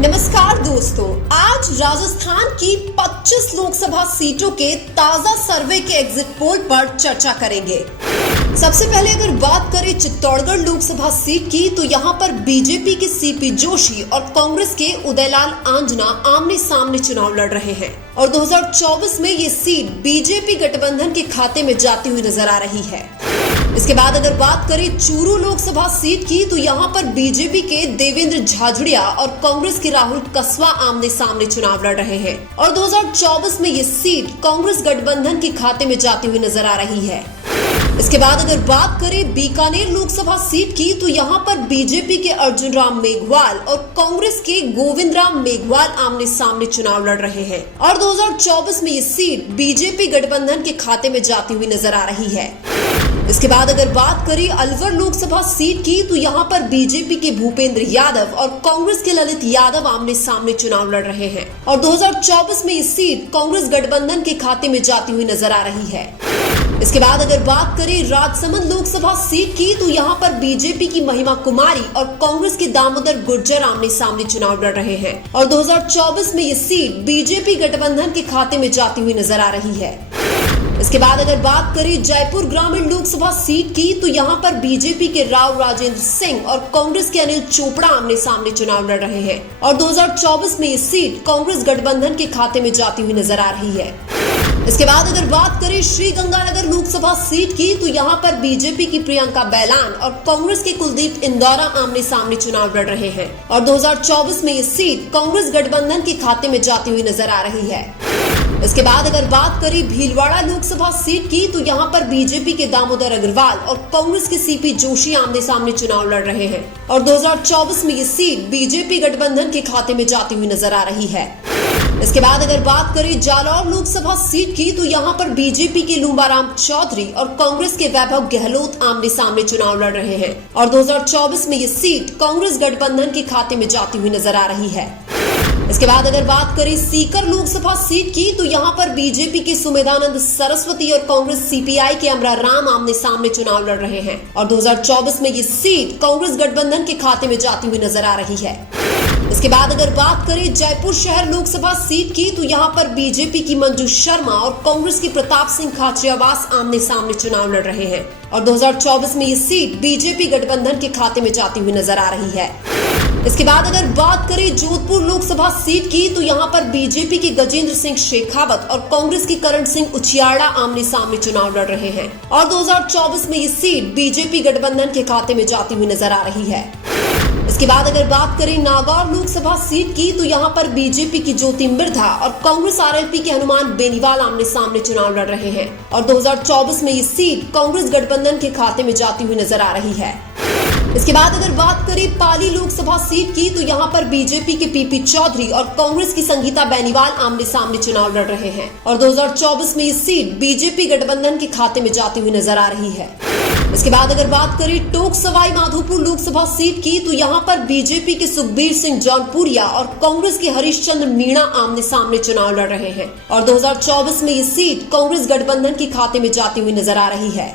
नमस्कार दोस्तों, आज राजस्थान की 25 लोकसभा सीटों के ताजा सर्वे के एग्जिट पोल पर चर्चा करेंगे। सबसे पहले अगर बात करें चित्तौड़गढ़ लोकसभा सीट की, तो यहाँ पर बीजेपी के सीपी जोशी और कांग्रेस के उदयलाल आंजना आमने सामने चुनाव लड़ रहे हैं और 2024 में ये सीट बीजेपी गठबंधन के खाते में जाती हुई नजर आ रही है। इसके बाद अगर बात करें चूरू लोकसभा सीट की, तो यहाँ पर बीजेपी के देवेंद्र झाझड़िया और कांग्रेस के राहुल कसवा आमने सामने चुनाव लड़ रहे हैं और 2024 में ये सीट कांग्रेस गठबंधन के खाते में जाती हुई नजर आ रही है। इसके बाद अगर बात करें बीकानेर लोकसभा सीट की, तो यहाँ पर बीजेपी के अर्जुन राम मेघवाल और कांग्रेस के गोविंद राम मेघवाल आमने सामने चुनाव लड़ रहे हैं और 2024 में ये सीट बीजेपी गठबंधन के खाते में जाती हुई नजर आ रही है। इसके बाद अगर बात करें अलवर लोकसभा सीट की, तो यहाँ पर बीजेपी के भूपेंद्र यादव और कांग्रेस के ललित यादव आमने सामने चुनाव लड़ रहे हैं और 2024 में ये सीट कांग्रेस गठबंधन के खाते में जाती हुई नजर आ रही है। इसके बाद अगर बात करें राजसमंद लोकसभा सीट की, तो यहाँ पर बीजेपी की महिमा कुमारी और कांग्रेस के दामोदर गुर्जर आमने सामने चुनाव लड़ रहे हैं और 2024 में ये सीट बीजेपी गठबंधन के खाते में जाती हुई नजर आ रही है। इसके बाद अगर बात करें जयपुर ग्रामीण लोकसभा सीट की, तो यहाँ पर बीजेपी के राव राजेंद्र सिंह और कांग्रेस के अनिल चोपड़ा आमने सामने चुनाव लड़ रहे हैं और 2024 में ये सीट कांग्रेस गठबंधन के खाते में जाती हुई नजर आ रही है। इसके बाद अगर बात करें श्रीगंगानगर लोकसभा सीट की, तो यहाँ पर बीजेपी की प्रियंका बैलान और कांग्रेस के कुलदीप इंदौरा आमने सामने चुनाव लड़ रहे हैं और 2024 में ये सीट कांग्रेस गठबंधन के खाते में जाती हुई नजर आ रही है। इसके बाद अगर बात करें भीलवाड़ा लोकसभा सीट की, तो यहाँ पर बीजेपी के दामोदर अग्रवाल और कांग्रेस के सीपी जोशी आमने सामने चुनाव लड़ रहे हैं और 2024 में ये सीट बीजेपी गठबंधन के खाते में जाती हुई नजर आ रही है। इसके बाद अगर बात करें जालौर लोकसभा सीट की, तो यहाँ पर बीजेपी के लुम्बाराम चौधरी और कांग्रेस के वैभव गहलोत आमने सामने चुनाव लड़ रहे हैं और 2024 में ये सीट कांग्रेस गठबंधन के खाते में जाती हुई नजर आ रही है। इसके बाद अगर बात करें सीकर लोकसभा सीट की, तो यहाँ पर बीजेपी के सुमेधानंद सरस्वती और कांग्रेस सीपीआई के अमरा राम आमने सामने चुनाव लड़ रहे हैं और 2024 में ये सीट कांग्रेस गठबंधन के खाते में जाती हुई नजर आ रही है। इसके बाद अगर बात करें जयपुर शहर लोकसभा सीट की, तो यहाँ पर बीजेपी की मंजू शर्मा और कांग्रेस के प्रताप सिंह खाचरियावास आमने सामने चुनाव लड़ रहे हैं और 2024 में ये सीट बीजेपी गठबंधन के खाते में जाती हुई नजर आ रही है। इसके बाद अगर बात करें जोधपुर लोकसभा सीट की, तो यहाँ पर बीजेपी के गजेंद्र सिंह शेखावत और कांग्रेस के करण सिंह उचियाड़ा आमने सामने चुनाव लड़ रहे हैं और 2024 में ये सीट बीजेपी गठबंधन के खाते में जाती हुई नजर आ रही है। इसके बाद अगर बात करें नागौर लोकसभा सीट की, तो यहाँ पर बीजेपी की ज्योति मिर्धा और कांग्रेस आरएलपी के हनुमान बेनीवाल आमने सामने चुनाव लड़ रहे हैं और 2024 में ये सीट कांग्रेस गठबंधन के खाते में जाती हुई नजर आ रही है। इसके बाद अगर बात करें पाली लोकसभा सीट की, तो यहाँ पर बीजेपी के पीपी चौधरी और कांग्रेस की संगीता बेनीवाल आमने सामने चुनाव लड़ रहे हैं और 2024 में ये सीट बीजेपी गठबंधन के खाते में जाती हुई नजर आ रही है। इसके बाद अगर बात करें टोंक सवाई माधोपुर लोकसभा सीट की, तो यहाँ पर बीजेपी के सुखबीर सिंह जौनपुरिया और कांग्रेस के हरीशचंद्र मीणा आमने सामने चुनाव लड़ रहे हैं और 2024 में ये सीट कांग्रेस गठबंधन के खाते में जाती हुई नजर आ रही है।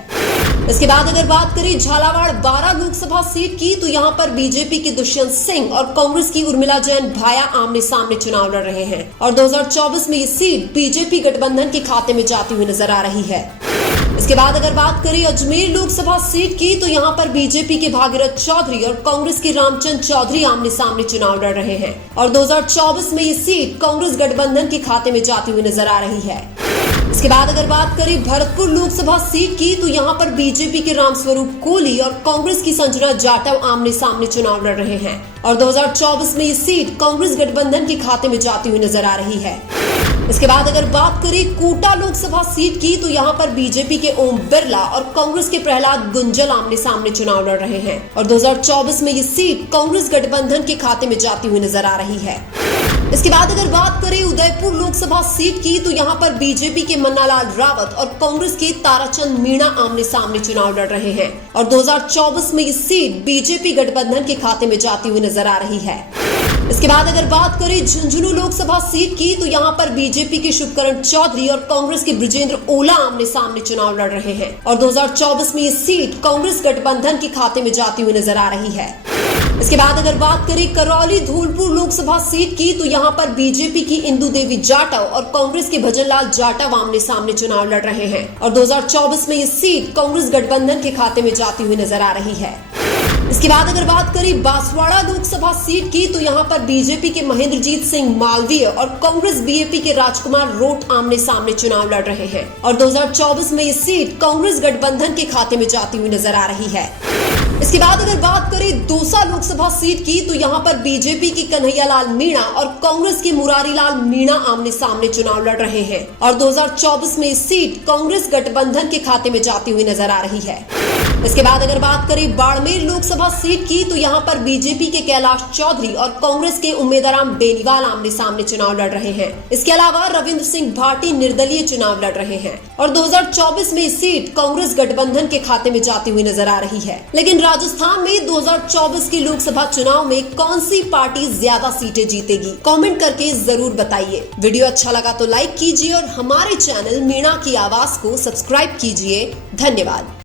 इसके बाद अगर बात करें झालावाड़ 12 लोकसभा सीट की, तो यहाँ पर बीजेपी के दुष्यंत सिंह और कांग्रेस की उर्मिला जैन भाया आमने सामने चुनाव लड़ रहे हैं और 2024 में ये सीट बीजेपी गठबंधन के खाते में जाती हुई नजर आ रही है। इसके बाद अगर बात करें अजमेर लोकसभा सीट की, तो यहाँ पर बीजेपी के भागीरथ चौधरी और कांग्रेस के रामचंद्र चौधरी आमने सामने चुनाव लड़ रहे हैं और 2024 में ये सीट कांग्रेस गठबंधन के खाते में जाती हुई नजर आ रही है। इसके बाद अगर बात करें भरतपुर लोकसभा सीट की, तो यहाँ पर बीजेपी के रामस्वरूप कोहली और कांग्रेस की संजना जाटव आमने सामने चुनाव लड़ रहे हैं और 2024 में ये सीट कांग्रेस गठबंधन के खाते में जाती हुई नजर आ रही है। इसके बाद अगर बात करें कोटा लोकसभा सीट की, तो यहाँ पर बीजेपी के ओम बिरला और कांग्रेस के प्रहलाद गुंजल आमने सामने चुनाव लड़ रहे हैं और 2024 में ये सीट कांग्रेस गठबंधन के खाते में जाती हुई नजर आ रही है। इसके बाद अगर बात करें उदयपुर लोकसभा सीट की, तो यहाँ पर बीजेपी के मन्नालाल रावत और कांग्रेस के ताराचंद मीणा आमने सामने चुनाव लड़ रहे हैं और 2024 में ये सीट बीजेपी गठबंधन के खाते में जाती हुई नजर आ रही है। इसके बाद अगर बात करें झुंझुनू लोकसभा सीट की, तो यहाँ पर बीजेपी के शुभकरण चौधरी और कांग्रेस के ब्रिजेंद्र ओला आमने सामने चुनाव लड़ रहे हैं और 2024 में ये सीट कांग्रेस गठबंधन के खाते में जाती हुई नजर आ रही है। इसके बाद अगर बात करें करौली धौलपुर लोकसभा सीट की, तो यहां पर बीजेपी की इंदु देवी जाटव और कांग्रेस के भजनलाल जाटव आमने सामने चुनाव लड़ रहे हैं और 2024 में ये सीट कांग्रेस गठबंधन के खाते में जाती हुई नजर आ रही है। इसके बाद अगर बात करें बांसवाड़ा लोकसभा सीट की, तो यहां पर बीजेपी के महेंद्रजीत सिंह मालवीय और कांग्रेस बीएपी के राजकुमार रोट आमने सामने चुनाव लड़ रहे हैं और 2024 में ये सीट कांग्रेस गठबंधन के खाते में जाती हुई नजर आ रही है। इसके बाद अगर बात करें दौसा लोकसभा सीट की, तो यहां पर बीजेपी की कन्हैयालाल मीणा और कांग्रेस के मुरारीलाल मीणा आमने सामने चुनाव लड़ रहे हैं और 2024 में ये सीट कांग्रेस गठबंधन के खाते में जाती हुई नजर आ रही है। इसके बाद अगर बात करें बाड़मेर लोकसभा सीट की, तो यहां पर बीजेपी के कैलाश चौधरी और कांग्रेस के उम्मीदवार बेनीवाल आमने सामने चुनाव लड़ रहे हैं। इसके अलावा रविंद्र सिंह भाटी निर्दलीय चुनाव लड़ रहे हैं और 2024 में सीट कांग्रेस गठबंधन के खाते में जाती हुई नजर आ रही है। लेकिन राजस्थान में 2024 के लोकसभा चुनाव में कौन सी पार्टी ज्यादा सीटें जीतेगी, कमेंट करके जरूर बताइए। वीडियो अच्छा लगा तो लाइक कीजिए और हमारे चैनल मीणा की आवाज को सब्सक्राइब कीजिए। धन्यवाद।